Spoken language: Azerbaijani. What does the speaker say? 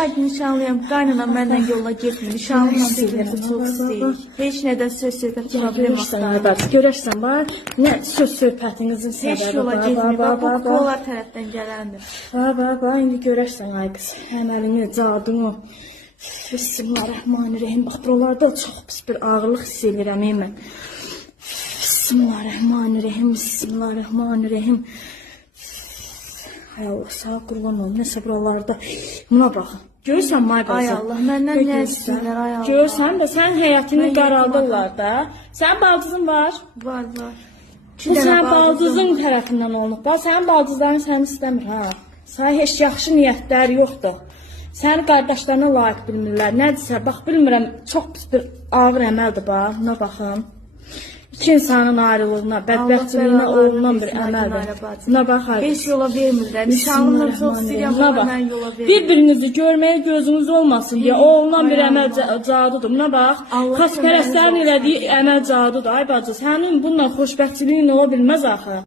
ay nişanlıyam, qaynanam məndən yolla getmir. Nişanlıyam birbirimizi çox istəyir. Heç nədən söz söhbət problem axtarır. Görürsən, bax, nə söz söhbətinizin Heç səbəbi yola var. getmir. Bax, bu qollar tərəfdən gələndir. Bax, indi görürsən ay qız, əməlini, cadını. Bismillahirrahmanirrahim. Bax, buralarda çox pis bir ağırlıq hiss edirəm mən. Bismillahirrahmanirrahim, Bismillahirrahmanirrahim. Hay Allah, sağ qurban olun, nəsə buralarda. Buna baxın. Görürsən, may qazı? Ay Allah, məndən nə istəyirlər, ay Allah. Görürsən də, sən həyatını qaraldırlar da. Sənin baldızın var. Var, var. Bu sənin baldızın tərəfindən olunub. Bax, sənin baldızların səni istəmir, ha. Sənə heç yaxşı niyyətlər yoxdur. Səni qardaşlarına layiq bilmirlər. Nədirsə, bax, bilmirəm, çox pis bir ağır əməldir, bax. Buna baxın. İki insanın ayrılığına, bədbəxtliyinə olunan bir əməldir. Buna bax, hayır. Heç yola vermirlər. Nişanlımı çox istəyirəm, amma mən yola vermirəm. Bir-birinizi görməyə gözünüz olmasın deyə o olunan bir əməl cadudur. Buna bax, xaspərəstlərin elədiyi əməl cadudur. Ay bacı, sənin bununla xoşbəxtçiliyin ola bilməz axı.